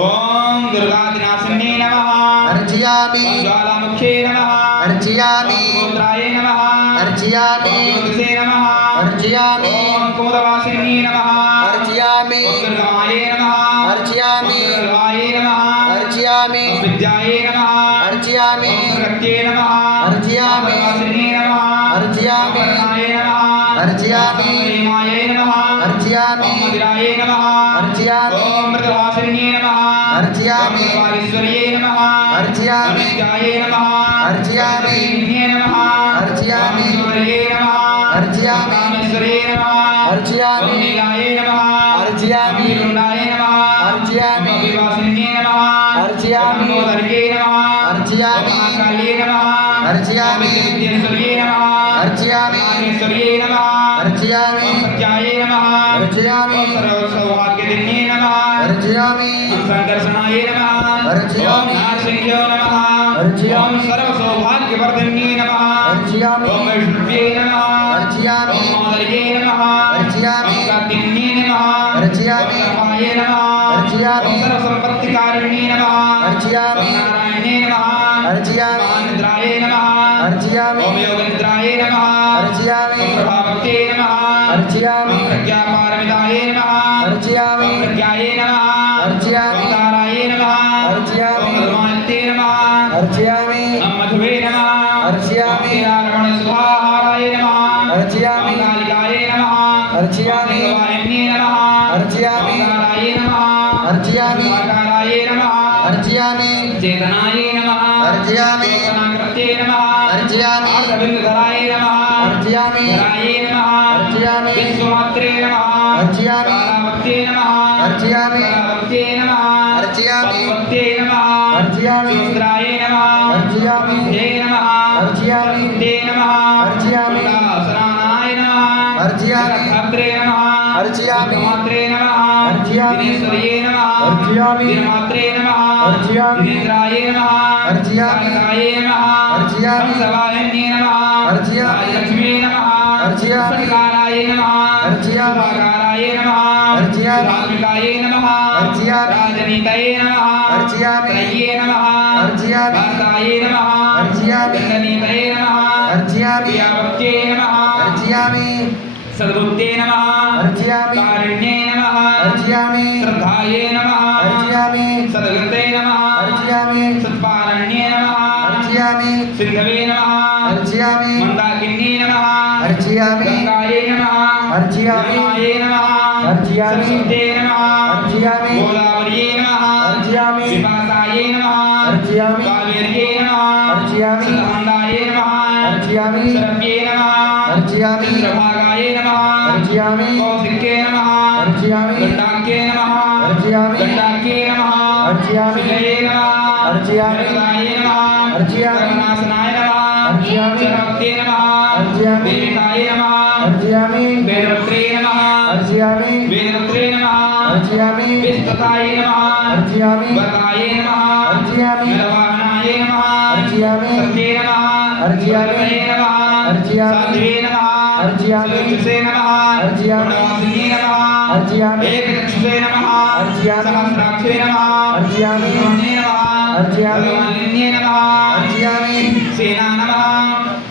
ओम दुर्गादिनाशिन्ये नमः अर्चयामि ज्वालामुख्ये नमः अर्चयामि रुद्राय नमः अर्चयामि ज्योतिषे नमः अर्चयामि ओम कुमुदवासिन्ये नमः अर्चयामि दुर्गाय नमः अर्चयामि दुर्गाय नमः अर्चयामि विद्याय नमः अर्चयामि रत्ये नमः अर्चयामि वासिन्ये नमः अर्चयामि वर्णाय नमः अर्चयामि प्रेमाय नमः अर्चयामि मदिराय नमः अर्चयामि ओम मृतवासिन्ये नमः अर्चयामि वागीश्वर्ये नमः अर्चयामि अनित्याय नमः अर्चयामि नमः अर्चयामि वागीश्वर्ये नमः अर्चयामि रामेश्वर्ये नमः अर्चयामि नीलाय नमः अर्चयामि रुणाय नमः अर्चयामि विवासिन्ये नमः अर्चयामि मोदर्ये नमः अर्चयामि काल्ये नमः अर्चयामि विद्येश्वर्ये नमः अर्चयामि नागेश्वर्ये नमः अर्चयामि सत्याय नमः अर्चयामि सर्वसौभाग्यदिन्ये नमः अर्चयामि संकर्षणाय नमः अर्चयामि नारसिंह्यो नमः अर्चयामि सर्वसौभाग्यवर्धन्ये नमः अर्चयामि ओम विष्णुवे नमः अर्चयामि मोदर्ये नमः अर्चयामि कार्तिन्ये नमः अर्चयामि सर्वाय नमः अर्चयामि सर्वसंपत्तिकारिण्ये नमः अर्चयामि नारायणे नमः अर्चयामि निद्राय नमः अर्चयामि ओम योगनिद्राय नमः अर्चयामि प्रभावक्ते नमः अर्चयामि प्रज्ञापारमिताय नमः अर्चयामि प्रज्ञाय नमः अर्चयामि ताराय नमः अर्चयामि धर्मान्ते नमः अर्चयामि मधुवे नमः अर्चयामि रमण सुधाहाराय नमः अर्चयामि कालिकाय नमः अर्चयामि वाहिन्ये नमः अर्चयामि ताराय नमः अर्चयामि आकाराय नमः अर्चयामि चेतनाय नमः अर्चयामि चेतनाकृत्ये नमः अर्चयामि आर्तबिन्दुधराय नमः अर्चयामि धराय नमः अर्चयामि विश्वमात्रे नमः अर्चयामि कालावत्ये नमः अर्चयामि कालावत्ये नमः अर्चयामि पद्मवत्ये नमः अर्चयामि रुद्राय नमः अर्चयामि हे नमः अर्चयामि ते नमः अर्चयामि सरानाय नमः अर्चयामि भद्रे नमः अर्चयामि मात्रे नमः अर्चयामि दिनेश्वर्ये नमः अर्चयामि दिनमात्रे नमः अर्चयामि दिनेन्द्राय नमः अर्चयामि कालिकाय नमः अर्चयामि हंसवाहिन्ये नमः अर्चयामि राजलक्ष्मी नमः अर्चयामि सत्काराय नमः अर्चयामि शुभाकाराय नमः अर्चयामि धार्मिकाय नमः अर्चयामि राजनीतये नमः अर्चयामि त्रय्ये नमः अर्चयामि भक्ताय नमः अर्चयामि दण्डनीतये नमः अर्चयामि प्रियाभक्त्ये नमः अर्चयामि सद्बुद्धे नमः अर्चयामि कारुण्ये नमः अर्चयामि श्रद्धाये नमः अर्चयामि सद्गते नमः अर्चयामि सत्पारण्ये नमः अर्चयामि सिन्धवे नमः अर्चयामि मन्दाकिन्ये नमः अर्चयामि गंगाये नमः अर्चयामि यमुनाये नमः अर्चयामि सरस्वत्यै नमः अर्चयामि गोदावर्ये नमः अर्चयामि विपासाये नमः अर्चयामि कावेर्ये नमः अर्चयामि सदानन्दाये नमः अर्चयामि सरभ्ये नमः अर्चयामि चन्द्रभागाये नमः अर्चयामि कौशिक्ये नमः अर्चयामि गण्डाक्ये नमः अर्चयामि गण्डाक्ये नमः अर्चयामि विजये नमः अर्चयामि जगदाय नमः अर्चयामि करुणासनाय नमः अर्चयामि चरभक्ते नमः अर्चयामि देविकाय नमः अर्चयामि वेदवक्त्रे नमः अर्चयामि वेदवक्त्रे नमः अर्चयामि विस्तताय नमः अर्चयामि वरदाय नमः अर्चयामि नरवाहनाय नमः अर्चयामि सत्ये नमः अर्चयामि सर्वये नमः अर्चयामि साध्वे नमः अर्चयामि सुलक्षसे नमः अर्चयामि गुणवासिन्ये नमः अर्चयामि एकचक्षुषे नमः अर्चयामि सहस्राक्षे नमः अर्चयामि ब्रह्मणे नमः अर्चयामि भगवानिन्ये नमः अर्चयामि सेना नमः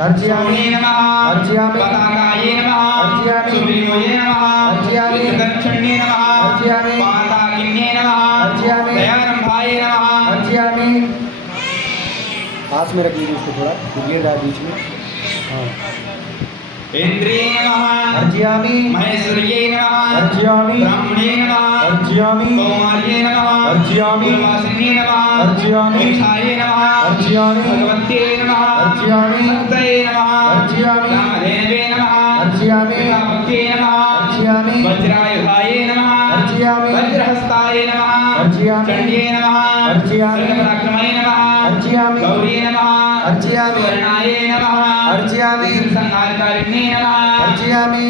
अर्चयामि सोमने नमः अर्चयामि पताकाय नमः अर्चयामि सुब्रह्मण्ये नमः अर्चयामि विष्णुदक्षिण्ये नमः अर्चयामि पाताकिन्ये नमः अर्चयामि दयारंभाय नमः अर्चयामि। पास में रख लीजिए इसको थोड़ा गिरेगा बीच में। हाँ इंद्रिये नमः अर्चयामि महेश्वर्ये नमः अर्चयामि ब्राह्मणे नमः अर्चयामि कौमार्ये नमः अर्चयामि गुरुवासिन्ये नमः अर्चयामि ईशाये नमः अर्चयामि भगवत्ये नमः अर्चयामि सत्तये नमः अर्चयामि रामदेवे नमः अर्चयामि भक्त्ये नमः अर्चयामि वज्रायुधाय नमः अर्चयामि वज्रहस्ताय नमः अर्चयामि चण्ड्ये नमः अर्चयामि पराक्रमाय नमः अर्चयामि गौरी नमः अर्चयामि वर्णाय नमः अर्चयामि संहारकारिण्ये नमः अर्चयामि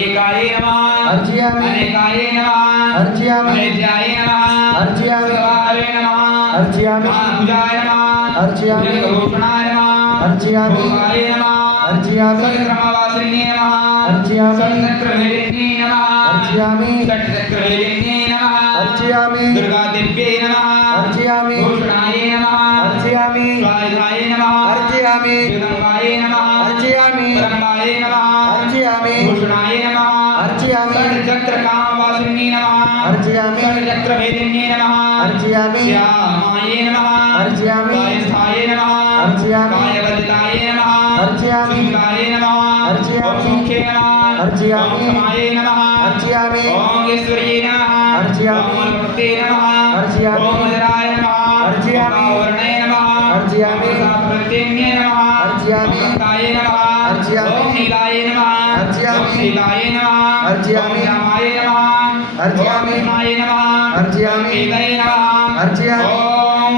एकाय नमः अर्चयामि अनेकाय नमः अर्चयामि महेशाय नमः अर्चयामि सर्वाय नमः अर्चयामि महाभुजाय नमः अर्चयामि भूषणाय नमः अर्चयामि भोगाय नमः अर्चयामि सक्रमवासिन्ये नमः अर्चयामि सचक्रवेदिन्ये नमः अर्चयामि षट्चक्रवेदिन्ये नमः अर्चयामि दुर्गादेव्यै विद्ये नमः अर्चयामि भूषणाय नमः अर्चयामि स्वायुधाय नमः अर्चयामि जगदम्बाय नमः अर्चयामि परम्बाय नमः अर्चयामि भूषणाय नमः अर्चयामि षड्चक्रकामवासिन्ये नमः अर्चयामि षड्चक्रभेदिन्ये नमः अर्चयामि श्यामाय नमः अर्चयामि कायस्थाय नमः अर्चयामि कायवदिताय नमः अर्चयामि सुखदाय नमः अर्चयामि सुखे नमः अर्चयामि समाये नमः अर्चयामि ओम ईश्वर्ये नमः अर्चयामि ओम भक्ते नमः अर्चयामि ओम जराय नमः अर्चयामि ओम वर्णे नमः अर्चयामि साप्रत्यन्ये नमः अर्चयामि ओम काये नमः अर्चयामि ओम नीलाय नमः अर्चयामि ओम शीलाय नमः अर्चयामि ओम श्यामाय नमः अर्चयामि ओम कृष्णाय नमः अर्चयामि नीलाय नमः अर्चयामि ओम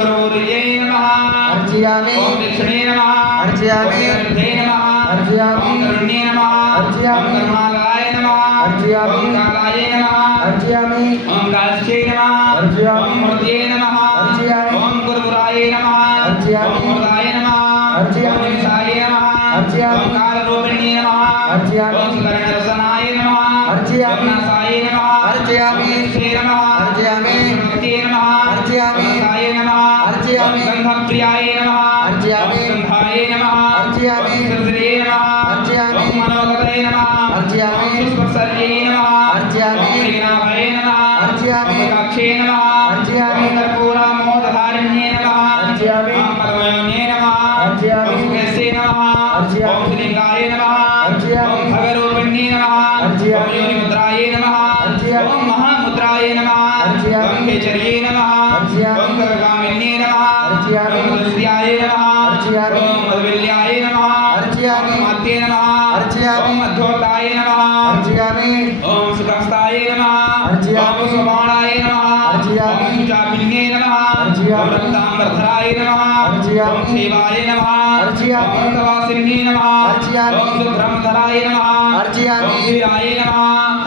क्रोर्ये नमः अर्चयामि ओम दक्षिणे नमः अर्चयामि ओम अर्धे नमः अर्चयामि ओम करुण्ये नमः अर्चयामि ओम करुणालयाय नमः अर्चयामि ओम कालाय नमः अर्चयामि ओम कालस्ये नमः अर्चयामि ओम मूर्तये नमः अर्चयामि ओम गुरुराय नमः अर्चयामि ओम मूर्ताय नमः अर्चयामि ओम विशाय नमः अर्चयामि ओम कालरूपिण्ये नमः अर्चयामि ओम सुकर्णरसनाय नमः अर्चयामि ओम नासाय नमः अर्चयामि ओम विश्वे नमः अर्चयामि ओम श्रीमत्ये नमः अर्चयामि ओम साय नमः अर्चयामि ओम गन्धप्रियाय नमः अर्चयामि ओम गन्धाय नमः अर्चयामि ओम सुरसर्ये नमः अर्चयामि ओम मनोगतये नमः अर्चयामि ओम सुस्पर्शर्ये नमः अर्चयामि ओम मृगनाभये नमः अर्चयामि ओम काक्षे नमः अर्चयामि ओम कर्पूरमोदधारिण्ये नमः अर्चयामि ओम पद्मयोन्ये नमः अर्चयामि ओम सुकेशे नमः अर्चयामि ओम श्रीलिंगाय नमः अर्चयामि ओम भगरूपिण्ये नमः अर्चयामि ओम योनिमुद्राय नमः अर्चयामि ओम महामुद्राय नमः अर्चयामि ओम केचर्ये नमः अर्चयामि ओम गर्गामिन्ये नमः अर्चयामि ओम दुर्याय नमः अर्चयामि ओम मधुविल्याय नमः अर्चयामि ओम मत्ये नमः अर्चयामि ओम मध्योताय नमः अर्चयामि ओम सुखस्ताय नमः अर्चयामि ओम सुबाणाय नमः अर्चयामि ओम चापिन्ये नमः अर्चयामि ओम रक्तांबरधराय नमः अर्चयामि ओम शिवाय नमः अर्चयामि ओम सवासिन्ये नमः अर्चयामि ओम सुब्रह्मधराय नमः अर्चयामि ओम वीराय नमः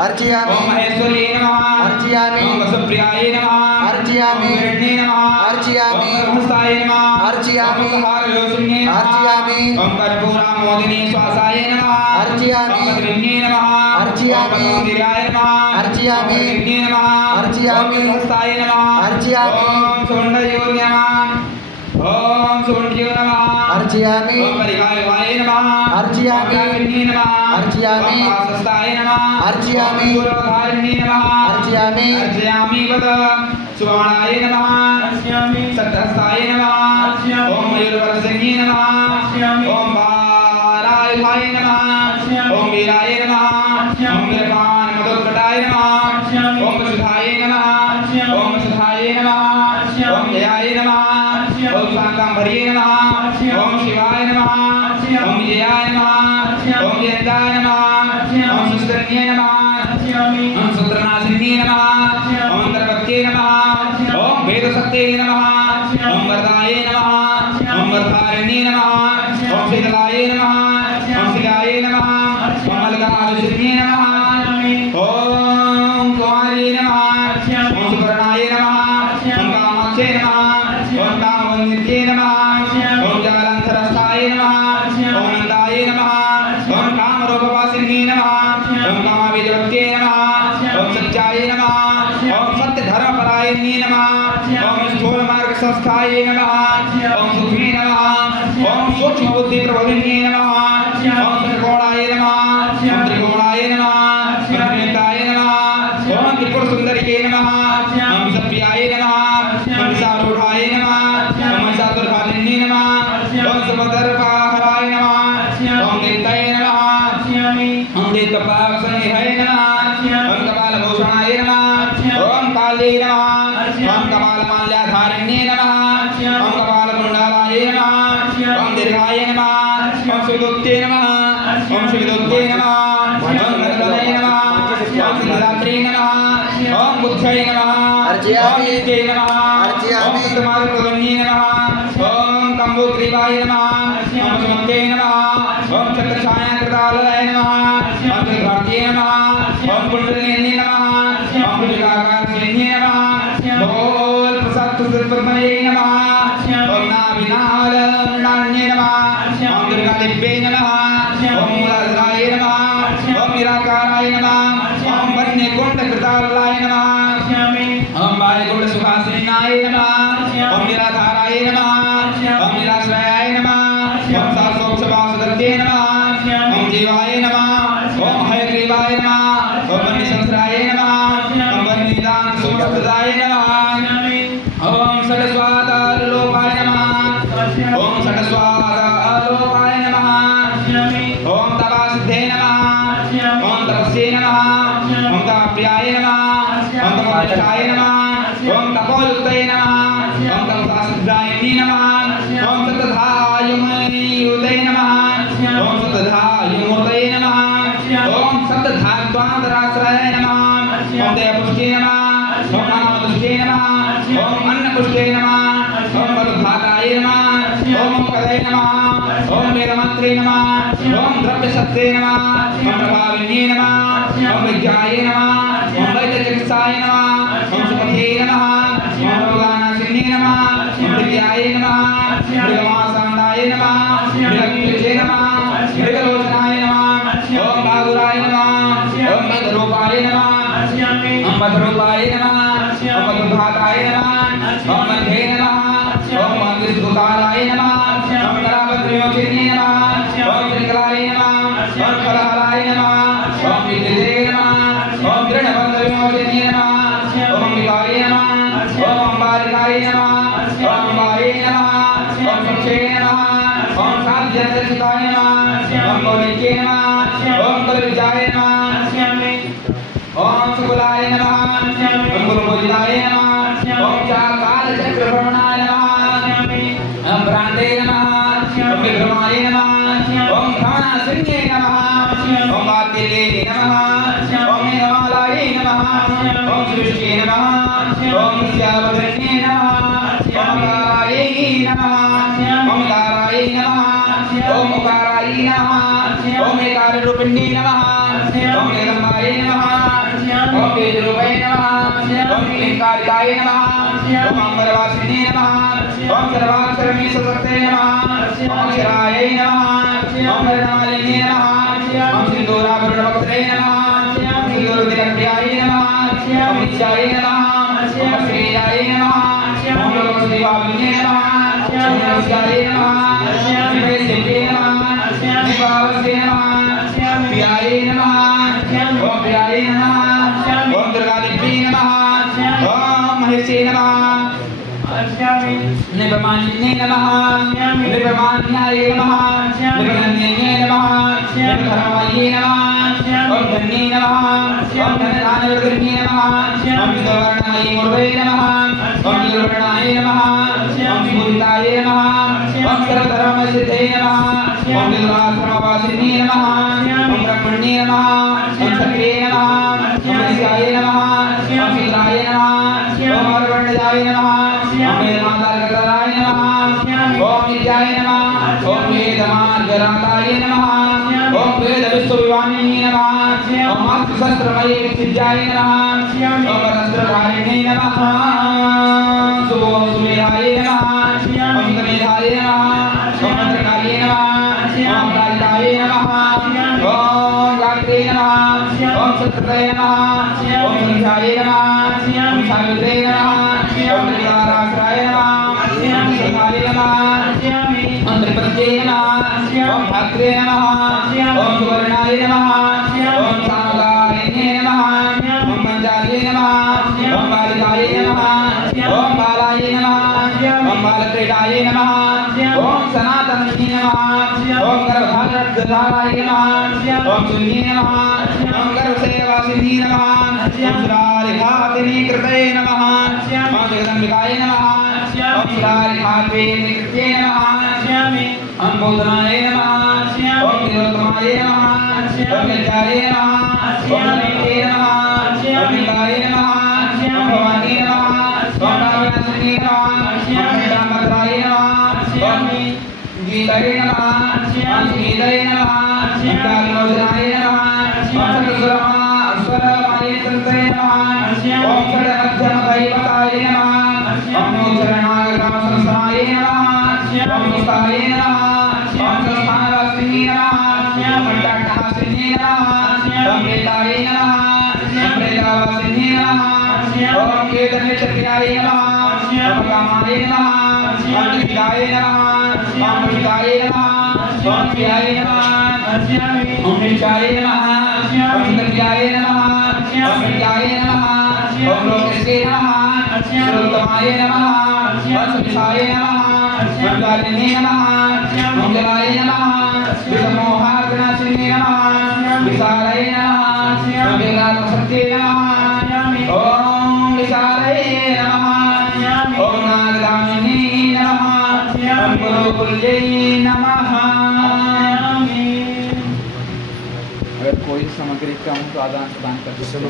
अर्चयामि ओम महेश्वर्ये नमः अर्चयामि ओम वसुप्रियाय नमः अर्चयामि ओम हिरण्ये नमः अर्चयामि ओम ब्रह्मस्थाय नमः अर्चयामि ओम हारयोसिन्ये नमः अर्चयामि ओम कर्पूरामोदिनी स्वासाय नमः अर्चयामि ओम पद्मिन्ये नमः अर्चयामि ओम पद्मोदीराय नमः अर्चयामि ओम हिरण्ये नमः अर्चयामि ओम हस्ताय नमः अर्चयामि ओम सुण्डयो नमः ओम सुण्ड्यो नमः अर्चयामि ओम परिकायवाय नमः अर्चयामि ओम काकिन्ये नमः अर्चयामि ओम वासस्थाय नमः अर्चयामि ओम सूर्यधारिण्ये नमः अर्चयामि अर्चयामि वद सुवर्णाय नमः अर्चयामि सत्हस्ताय नमः अर्चयामि ओम मयूरवर्षिण्ये नमः अर्चयामि ओम बारायुधाय नमः अर्चयामि ओम वीराय नमः ओम वीरपान मधुकटाय नमः अर्चयामि ओम सुधाय नमः अर्चयामि ओम सुधाय नमः अर्चयामि ओम जयाय नमः अर्चयामि ओम शाकांबर्ये नमः अर्चयामि ओम शिवाय नमः अर्चयामि ओम विजयाय नमः अर्चयामि ओम जयन्ताय नमः अर्चयामि ओम सुस्तन्ये नमः अर्चयामि ओम सूत्रनाशिन्ये नमः ओम दर्पत्ये नमः ओम वेदसत्ये नमः ओम वरदाय नमः ओम वरदारिण्ये नमः ओम शीतलाय नमः ओम शिलाय नमः ओम मलकाभिषिण्ये नमः ओम कुमार्ये नमः ओम सुवर्णाय नमः ओम कामाक्षे नमः ओम कामवन्दित्ये नमः ओम जगदन्धरस्थाय नमः ओम नन्दाय नमः ओम कामरूपवासिन्ये नमः ओम कामाभिजवत्ये नमः ओम सत्याय नमः ओम सत्यधर्मपरायण्ये नमः ओम स्थूलमार्गसंस्थाय नमः ओम सूक्ष्मे नमः ओम सूक्ष्मबुद्धिप्रबोधिन्ये नमः ओम त्रिकोणाय नमः ओम त्रिकोणाय नमः ओम त्रिनेत्राय नमः ओम त्रिपुरसुन्दरिये नमः ओम सप्रियाय नमः ओम विशारूढाय नमः ओम महिषासुरभादिन्ये नमः ओम सुभद्रपाहराय नमः ओम देवताय नमः ओम देवतापावसंहाय नमः ओम कपालभूषणाय नमः ओम काले नमः ओम कपालमाल्याधारिण्ये नमः ओम कपालकुण्डलाय नमः ओम दीर्घाय नमः ओम सुविदुत्ते नमः ओम सुविदुत्ते नमः ओम गणपतये नमः ओम सिद्धिदात्रे नमः ओम बुद्धये नमः ओम नित्ये नमः ओम सत्यमार्गप्रदन्ये नमः ओम कम्बुग्रीवाय नमः ओम सुमत्ते नमः ओम चक्रछायाकृतालयाय नमः ओम चक्रवर्त्ये नमः ओम कुण्डलिन्ये नमः ओम कुण्डलिकाकारण्ये नमः बोल प्रसादप्रदये नमः ओम नाभिनालमृणान्ये नमः ओम दुर्गादिव्ये नमः ओम मूलाधाराय नमः ओम निराकाराय नमः ओम वन्यकुण्डकृतालयाय नमः सतताय नमः ओम षट्स्वादालोकाय नमः ओम षट्स्वादालोकाय नमः ओम तपसिद्धे नमः ओम तपस्ये नमः ओम तपप्रियाय नमः ओम तपनिष्ठाय नमः ओम तपोयुक्तये नमः ओम तपसिद्धाय नमः ओम सतधायुमयुते नमः ओम सतधायुमूर्तये नमः ओम सतधात्वान्तराश्रये नमः ओम देवपुष्टे नमः ओम अनामपुष्टे नमः ओम अन्नपुष्टे नमः ओम बलुभागाय नमः ओम कदये नमः ओम वेदमन्त्रे नमः ओम द्रव्यशक्ते नमः ओम प्रभाविन्ये नमः ओम विद्याय नमः ओम वैद्यचिकित्साय नमः ओम सुपथे नमः ओम रोगानाशिन्ये नमः ओम दिव्याय नमः मृगमासान्दाय नमः मृगपीठे नमः मृगलोचनाय नमः ओम बागुराय नमः ओम मदरूपाय नमः ओम मदरूपाय नमः ओम मधुभागाय नमः ओम मध्ये नमः ओम मंदिरदुकाराय नमः ओम कलापत्रियोचिन्ये नमः ओम त्रिकलाय नमः ओम कलालाय नमः ओम विद्युते नमः ओम दृढ़बन्धविमोचिन्ये नमः ओम अंबिकाय नमः ओम अंबालिकाय नमः ओम अंबाये नमः ओम शिक्षे नमः ओम साध्यदर्शिताय नमः ओम कौलिक्ये नमः ओम कलविद्याय नमः ओम सुकुलाय नमः ओम गुरुपूजिताय नमः ओम चाकालचक्रभ्रमणाय नमः ओम भ्रान्ते नमः ओम विभ्रमाय नमः ओम भ्रमणासिन्ये नमः ओम वाक्यले नमः ओम निवालाय नमः ओम सृष्टे नमः ओम स्यावदन्ये नमः ओम काराय नमः ओम काराय नमः ओम उकाराय नमः ओम एकाररूपिण्ये नमः ओम निरम्बाय नमः ओम वेदरूपाय नमः ओम नीलकारिकाय नमः ओम अम्बरवासिने नमः ओम सर्वाक्षरमीशसक्ते नमः ओम शिराय नमः ओम वर्णमालिन्ये नमः ओम सिन्दूराभरणवक्त्रे नमः ओम सिन्दूरदिनप्रियाय नमः ओम नित्याय नमः ओम श्रेयाय नमः ओम लोकश्रीवाविन्ये नमः ओम नमस्कारे नमः निवेशिते नमः निपावसे नमः प्रियाय नमः ओम प्रियाय नमः ओम दुर्गादेवी नमः ओम महेशे नमः निपमान्ये नमः निपमान्याय नमः निपमान्ये नमः निपधर्माय नमः ओम धन्ये नमः ओम धनदानवर्धन्ये नमः ओम विदवर्णमयी मूर्तये नमः ओम निर्वर्णाय नमः ओम विभूताय नमः ओम सर्वधर्मसिद्धये नमः ओम निर्वासनवासिन्ये नमः ओम ब्रह्मण्ये नमः ओम सक्रिये नमः ओम नित्याय नमः ओम सिद्धाय नमः ओम अर्वणजाय नमः ओम वेदमातार्गतराय नमः ओम नित्याय नमः ओम वेदमार्गराताय नमः ओम वेदविश्वविवानिन्ये नमः ओम अस्त्रशस्त्रमये विद्याय नमः ओम वरस्त्रधारिणे नमः ओम सुमेधाय नमः ओम समेधाय नमः ओम मंत्रकार्ये नमः ओम कालिकाय नमः ओम गायत्रे नमः ओम सत्रये नमः ओम संध्याय नमः ओम सावित्रे नमः ओम त्रिकाराश्राय नमः ओम शिवाय नमः ओम त्रिपत्ये नमः ओम भाद्रे नमः ओम सुवर्णाय नमः ओम सामगारिणे नमः ओम पंचाले नमः ओम बालिकाय नमः ओम बालाय नमः ओम बालक्रीडाय नमः ओम सनातनये नमः ओम गर्भधाराय नमः ओम शून्ये नमः ओम गर्भसेवासिने नमः ओम सुरारिघातिने कृतये नमः ओम जगदम्बिकाय नमः ओम सुरारिघाते कृत्ये नमः ओम बोधनाय नमः ओम तिलोत्तमाय नमः ओम नित्याय नमः ओम नमस्ते नमः ओम निकाय नमः ओम भवानी नमः ओम नारायणसिने नमः ओम रामभद्राय नमः ओम गीताय नमः ओम गीताय नमः ओम कालिमोचनाय नमः ओम सर्वस्वरमाय तन्त्रे नमः ओम सर्वमध्यमदैवताय नमः ओम मोचरणागमसंस्थाय नमः ओम निकाय नमः ओम संस्थानवासिने नमः ओम टाटहासिने नमः ओम वेदाय नमः ओम वेदावासिने नमः ओम केतनचक्राय नमः ओम कामाय नमः ओम नित्याय नमः ओम नित्याय नमः ओम प्रियाय नमः ओम नित्याय नमः ओम नित्याय नमः ओम नित्याय नमः ओम लोकेशे नमः सर्वोत्तमाय नमः ओम सविशाय नमः ओम कालिने नमः ओम जलाय नमः विषमोहार्गनाशिने नमः विशालाय नमः ओम वेदात्मशक्ते नमः ओम विशालाय नमः ओम नागदामिने नमः ओम गुरुकुल्ये नमः। अगर कोई सामग्री का हो तो आदान प्रदान कर सकते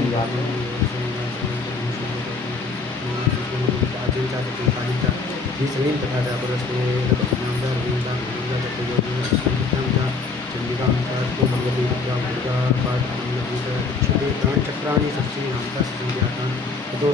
चक्राणी सस्ती नामता संज्ञातान दो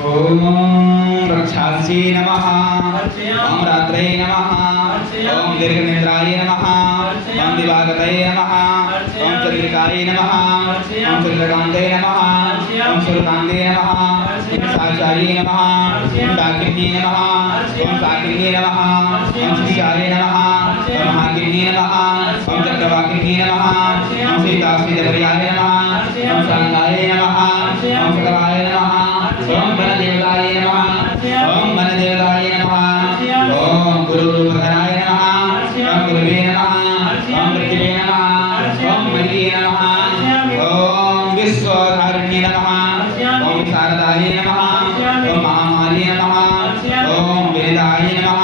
ओम रक्षांसि नमः ओम रात्रे नमः ओम दीर्घनिद्राय नमः ओम दिवागतये नमः ओम चंद्रिकाय नमः ओम चंद्रकान्ते नमः ओम सूर्यकान्ते नमः ओम साक्षाये नमः ओम डाकिन्ये नमः ओम साकिन्ये नमः ओम शिष्याय नमः ओम हाकिन्ये नमः ओम चक्रवाकिन्ये नमः ओम सीतास्मितपर्याय नमः ओम शान्ताय नमः ओम सकलाय नमः ओम वनदेवताय नमः ओम वनदेवताय नमः ओम गुरुरूपधराय नमः ओम गुरुवे नमः ओम पृथ्वे नमः ओम मरीये नमः ओम विश्वधारिण्ये नमः ओम शारदाय नमः ओम महामारी नमः ओम वेदाय नमः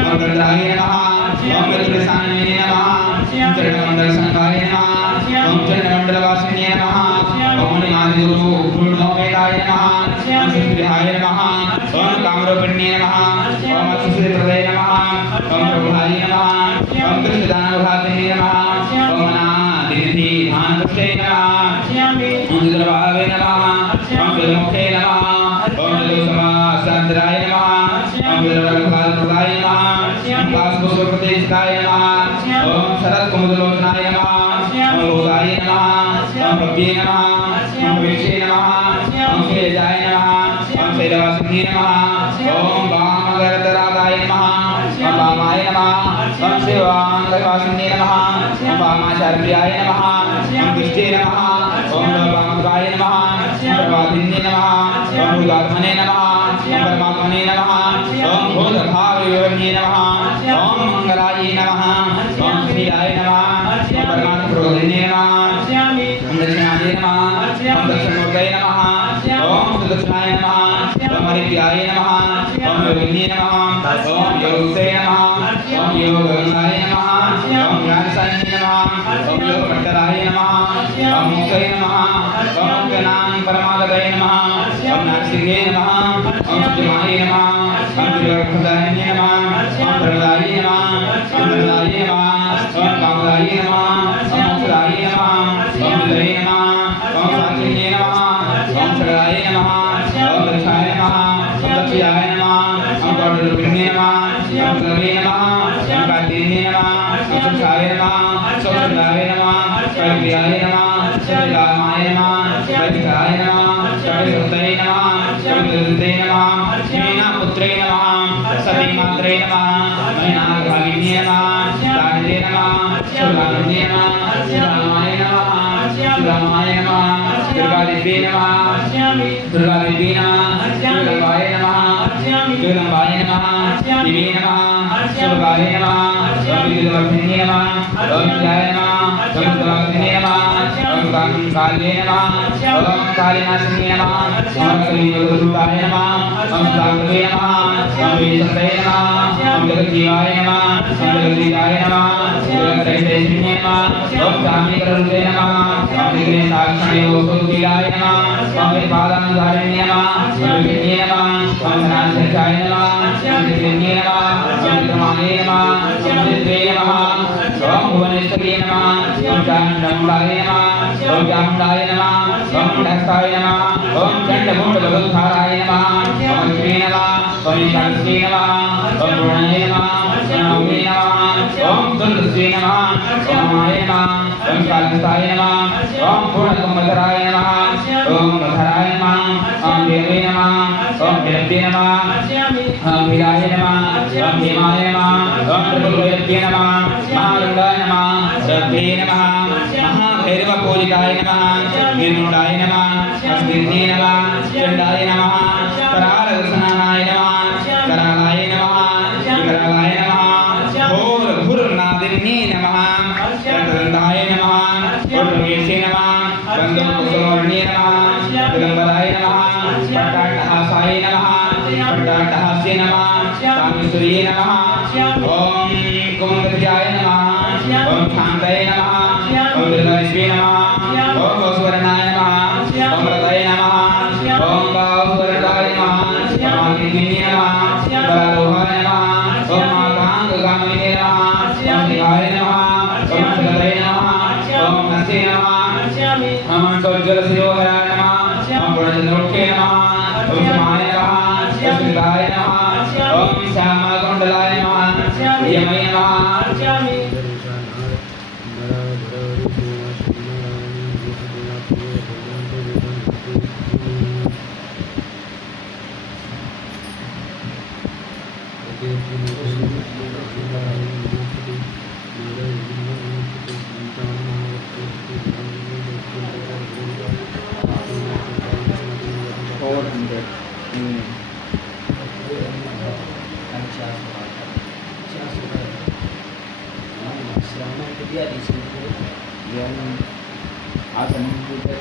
ओम रुद्राय नमः ओम विष्णुसान्वे नमः ओम चरणमंडल संघाय नमः ओम चरणमंडलवासिन्ये नमः ओम निमादिगुरु गुरुनोपेताय नमः ओम श्रीहाय नमः ओम कामरूपिण्ये नमः ओम सुश्रीप्रदये नमः ओम प्रभुहाय नमः ओम कृष्णदानवभागिने नमः ओम अनादिनिधि धानपुष्टे नमः ओम दुर्भावे नमः ओम दुर्मुखे नमः ओम दुर्समासाद्राय नमः ओम दुर्वरफलप्रदाय नमः ओम काशभूषप्रतिष्ठाय नमः ओम शरत्कुमुदलोचनाय नमः ओम भोगाय नमः ओम भव्ये नमः ओम विक्षे नमः ओम शैलजाय नमः ओम शैलवासिन्ये नमः ओम वामगरधरादाय नमः ओम वामाय नमः ओम शिवांगवासिन्ये नमः ओम वामाचार्याय नमः ओम दुष्टे नमः ओम वामगाय नमः ओम प्रभातिन्ये नमः ओम भूतात्मने नमः ओम परमात्मने नमः ओम भूतभावविवरण्ये नमः ओम मंगलाय नमः ओम श्रीयाय नमः ओम परमात्मप्रोदिने नमः ओम दक्षिणाय नमः ओम दक्षिणमूर्तये नमः ओम सुदक्षिणाय नमः ओम हरिप्रियाय नमः ओम योगिन्ये नमः ओम योगसे नमः ओम योगगंगाय नमः ओम ज्ञानसायिने नमः ओम योगभट्टराय नमः ओम मुक्तये नमः ओम ज्ञानां परमागतये नमः ओम नासिके नमः ओम सुजमाय नमः ओम दुर्गप्रदायिने नमः ओम प्रदाय नमः ओम प्रदाय नमः ओम कामदाय नमः ओम मोक्षदाय नमः ओम विदये नमः ओम साक्षिण्ये नमः ओम शरदाय नमः ओम दक्षाय नमः ओम दक्षयाय नमः ओम गौररूपिण्ये नमः ओम सर्वे नमः ओम कार्तिन्ये नमः ओम सुक्षाय नमः ओम सुखदाय नमः ओम प्रियाय नमः ओम रामाय नमः ओम विकाय नमः ओम सुतये नमः ओम दुर्दे नमः मीना पुत्रे नमः सती मात्रे नमः महीना भागिन्ये नमः दानिते नमः सुरानन्दे नमः रामाय नमः रामाय नमः दुर्गादेवी नमः दुर्गादेवी नमः दुर्गाय नमः दुर्गाय नमः देवी नमः दुर्गाय नमः ओम दुर्गाभिन्ये नमः ओम जय नमः ओम दुर्गाभिन्ये नमः ओम काले नमः ओम कालिनाशिन्ये नमः ओम श्रीगुरुरूपाय नमः ओम सागरे नमः ओम विशुद्धये नमः ओम जगज्जीवाय नमः ओम जगदीशाय नमः ओम जगदेशिन्ये नमः ओम जामिकरूपे नमः ओम विघ्नेशाक्षणे ओम सुखीलाय नमः ओम पादानुधारिण्ये नमः ओम विघ्ने नमः ओम शेषाय नमः ओम श्रीरंगे नमः ओम विक्रमाय नमः ओम चित्रे नमः ओम भुवनेश्वरी नमः ओम चामुंडाय नमः ओम चामुंडाय नमः ओम कुंडस्थाय नमः ओम चंडमुंडबलधाराय नमः ओम लक्ष्मी नमः ओम शांति नमः ओम पूर्णाय नमः ओम नवमी नमः ओम दुर्गश्री नमः ओम माय नमः ओम कालस्थाय नमः ओम पूर्णकुंभधराय नमः ओम मधराय नमः ओम देवी नमः ओम देवी नमः ओम वीराय नमः ओम भीमाय नमः ओम प्रभुभैरव्ये नमः महारुद्राय नमः रव्ये नमः महाभैरवपूजिताय नमः निर्मुडाय नमः अस्मिन्ने नमः चण्डाय नमः करालदर्शनाय नमः करालाय नमः विकरालाय नमः घोरघुर्नादिन्ये नमः रक्तदन्ताय नमः उर्वकेशे नमः गन्धकुसुमवर्ण्ये नमः दिगम्बराय नमः पट्टाट्टहासाय नमः पट्टाट्टहास्ये नमः कामेश्वर्ये नमः ओम कुमंगल्याय नमः ओम शांताय नमः ओम दुर्गाश्री नमः ओम गौस्वर्णाय नमः ओम रताय नमः ओम बाहुस्वर्णाय नमः ओम आदित्ये नमः बलालोहाय नमः ओम मातांगगामिने नमः ओम शिवाय नमः ओम शलताय नमः ओम नसे नमः ओम सौज्जलशिरोहराय नमः ओम पूर्णचंद्रोक्षे नमः ओम समाय नमः ओम श्रीलाय नमः ओम श्यामकुंडलाय नमः यमय नमः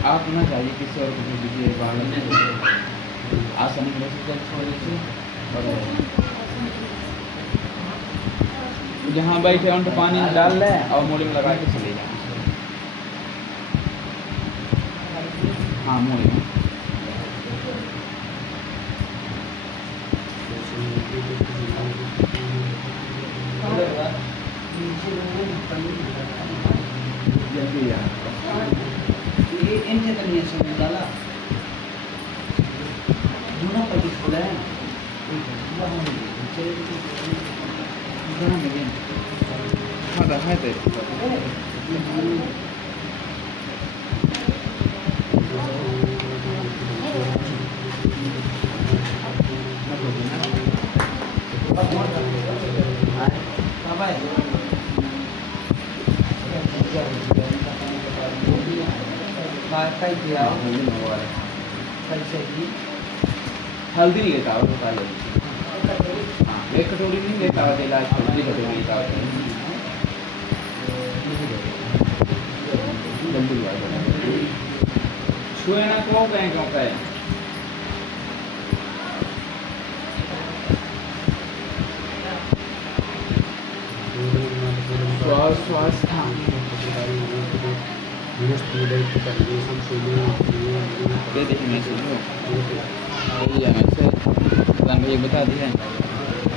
आप ना चाहिए किसी और को दीजिए आसन में थोड़ी सी और जहाँ बैठे उन पानी डाल लें और मूली में लगा के चले जाएं। हाँ मूली में जल्दी यार ये इनसे तो नहीं समझ डाला दोनों पति खुला है हाँ है तो हल्दी नहीं लेता बता लो हाँ एक कटोरी नहीं लेता इलाज हल्दी कटोरी लेता जल्दी छुए ना क्यों कहें क्यों कहें स्वास्थ्य भैया बता दिया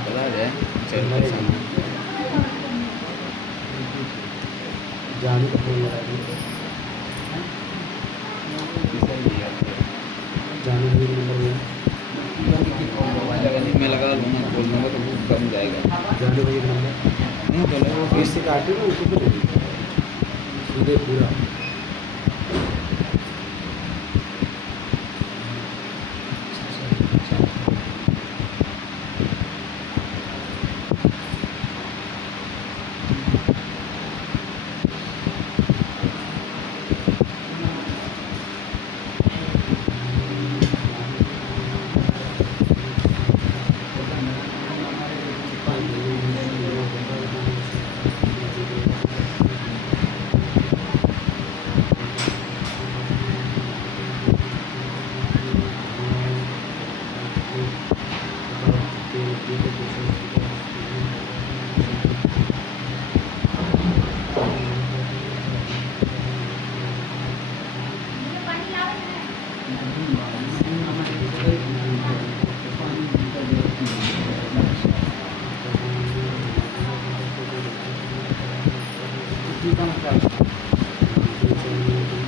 बता दे जाने का फोन लगा दी जाने का नंबर मैं लगा लूँगा फोन नंबर तो बहुत कम जाएगा जाने भैया नंबर नहीं तो वो इससे काटे ना उसको सीधे पूरा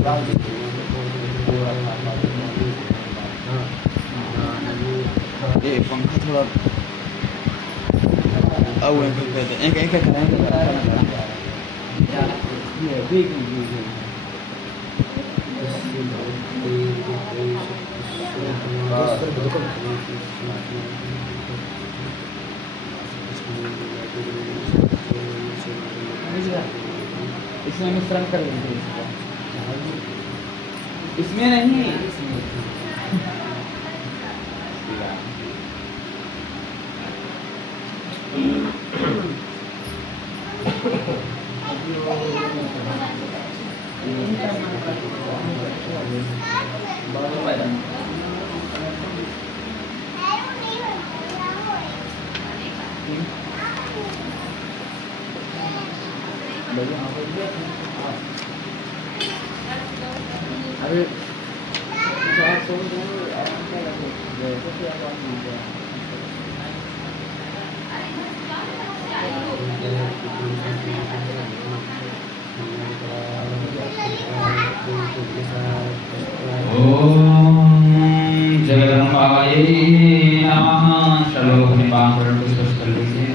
ये पंखा थोड़ा अब एक एक इसमें मिश्रण कर लेंगे इसमें नहीं अरे ओम जगदम्बाय नमः। श्लोक निपात पुष्प कर लीजिए।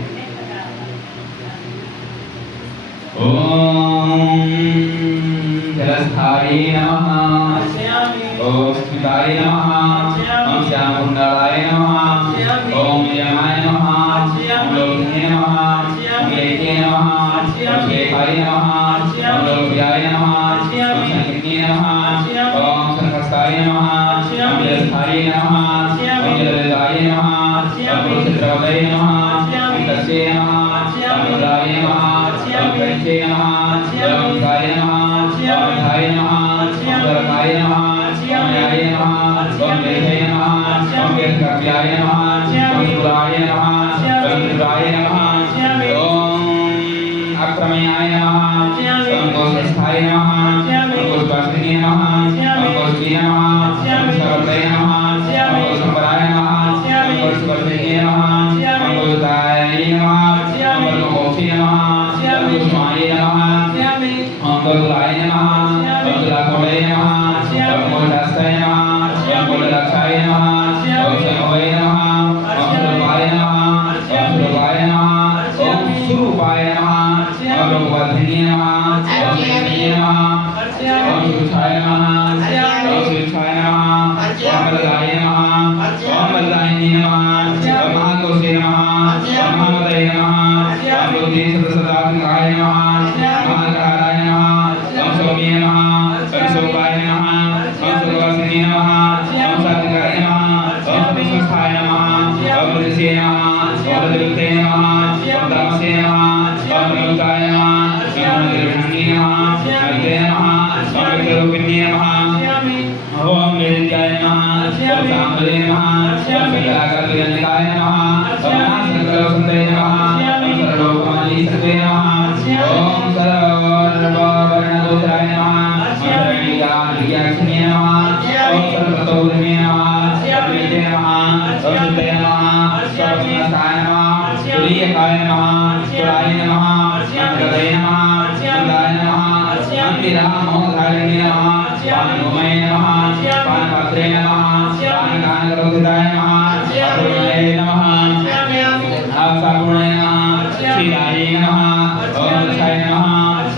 ओम जलस्थाय नमः। ओम स्मिताय नमः। ओम श्यामकुंडलाय नमः। ओम यमाय नमः। ओम लोहिने नमः। ओम लेके नमः। ओम शेखाय नमः। ओम लोभ्याय नमः। ओम संकीर्णे नमः। ओम संकस्ताय नमः। ओम जलस्थाय नमः। ओम जलदाय नमः। ओम पुरुषद्रवदाय नमः। ओम तस्ये नमः। ओम उदाय नमः। ओम पंचे नमः। ओम गाय नमः। ओम धाय नमः। ओम दरकाय नमः। ओम याय नमः। ओम देहाय नमः। ओम वेदकव्याय नमः। ओम सुराय नमः। ओम दुराय नमः। ओम अक्रमयाय नमः। ओम गोष्ठाय नमः। ओम गोष्ठास्त्रिणे नमः। ओम गोष्ठी नमः। ओम सर्वदय नमः। ओम गोष्ठपराय नमः। ओम गोष्ठवर्धिने नमः। ओम गोष्ठाय नमः। ओम गोष्ठी नमः। ओम गोष्ठाय नमः। ओम गोष्ठाय नमः। ओम गोष्ठाकोटय नमः। ओम गोष्ठास्ताय नमः। ओम गोष्ठाक्षाय नमः। ओम शंभवे नमः। ओम सुरूपाय नमः। ओम सुरूपाय नमः। ओम सुरूपाय नमः। ओम रूपवर्धिने नमः। ओम शक्तिये नमः। ओम सुरुचाय नमः। ओम सुरुचाय नमः। ओम बलदाय नमः। ओम बलदायिने नमः। ओम महाकोशे नमः। ओम महामदये नमः। ओम बुद्धि सदात्मकाय नमः। महाकाराय नमः। ओम सौम्ये नमः। ओम शोभाय नमः। ओम सुरवासिने नमः। ओम सात्विकाय नमः। ओम सत्संस्थाय नमः। ओम बुद्धिसे नमः। ओम बुद्धियुक्ते नमः। ओम तामसे नमः। ओम प्रमुखाय नमः। ओम निर्विघ्ने नमः। नमस्ते नमः। ओम विद्यारूपिणे नमः। ओम वेदाय नमः। ओम सांबरे नमः। ओम सकलाकल्पनिकाय नमः। ओम नासकलवसुंदरे नमः। ओम सर्वलोकमाली सत्वे नमः। ओम सर्ववर्णदोषाय नमः। ओम सर्वज्ञानज्ञाक्षिणे नमः। ओम सर्वतोधर्मे नमः। सर्ववेदे नमः। ओम शुद्धये नमः। सर्वसंस्थाय नमः। तुरीयकाय नमः। तुराय नमः। अंतर्गतये नमः। सुंदाय नमः। अंतिरामोधारिणे नमः। पानोमये नमः। पानपात्रे नमः। पानकानकरोधिताय नमः। अपूर्णये नमः। आसापूर्णये नमः। क्षीराय नमः। ओम दक्षाय नमः।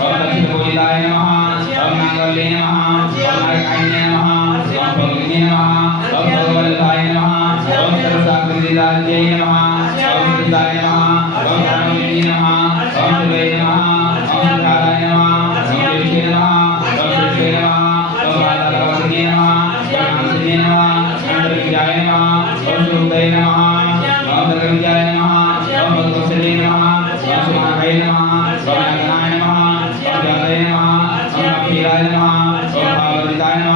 ओम दक्षिणपूजिताय नमः। ओम नागवल्ले नमः। ओम नागकायिने नमः। ओम भोगिने नमः। ओम भोगवल्लभाय नमः। ओम सर्वसाकृतिदार्ये नमः। ओम सुदाय नमः। ओम धर्मविने नमः। ओम सुदये नमः। ओम सुधाराय नमः। ओम विष्णुवे नमः। ओम कृष्णे नमः। ओम माताभगवतिने नमः। ओम हंसिने नमः। ओम द्रविजाय नमः। ओम सुरुक्तये नमः। ओम द्रविजाय नमः। ओम भगवत्सले नमः। ओम सुमानवे नमः। ओम नागनाय नमः। ओम जातये नमः। ओम अक्षीराय नमः। ओम भाववृताय नमः। ओम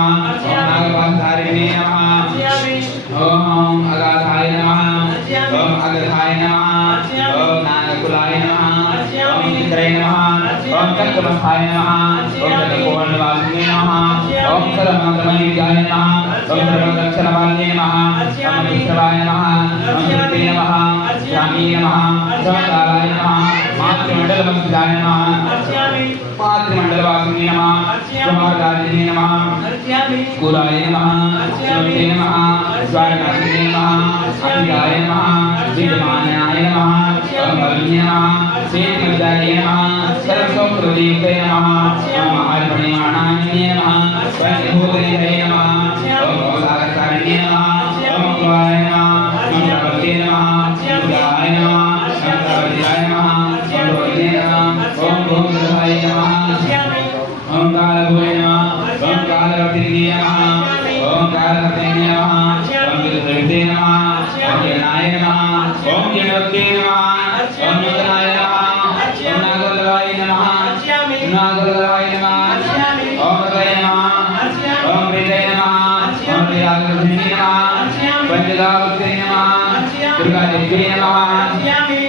नागपाशधारिणे नमः। ओम अगाधाय नमः। ओम अग्रहाय नमः। ओम नागकुलाय नमः। ओम चित्रे नमः। ओम चक्रस्थाय नमः। ओम चक्रकोणनिवासिने नमः। ओम सर्वमंत्रमयीजाय नमः। ओम सर्वदक्षिणवाल्ये नमः। ओम विश्रवाय नमः। ओम शक्ते नमः। स्वामी नमः। स्वाकाराय नमः। मातृमण्डलमस्ताय नमः अर्चयामि मातृमण्डलवासिने नमः ब्रह्मराजिने नमः अर्चयामि कुलाय नमः शिवते नमः स्वारकाशिने नमः अभिराय नमः विद्यमानाय नमः अमरण्य नमः सेतमजाय नमः सर्वसौप्रदीपे नमः महार्पणिमाणाय नमः पंचभूतनिधये नमः ओम सागरकारिणे नमः ओम कुलाय नमः ओम प्रपत्ते नमः कुलाय नमः ओम प्रपत्याय नमः ओम भोजने नमः ओम भोजनाय नमः ओम कालभूय नमः ओम कालवर्तिने नमः ओम कालवर्तिने नमः ओम विद्युते नमः ओम जनाय नमः ओम जनवते नमः ओम नूतनाय नमः ओम नागोदवाय नमः नागोदवाय नमः ओम हृदय नमः ओम हृदय नमः ओम हृदयाग्रहिणी नमः पंचदावते नमः दुर्गा देवी नमः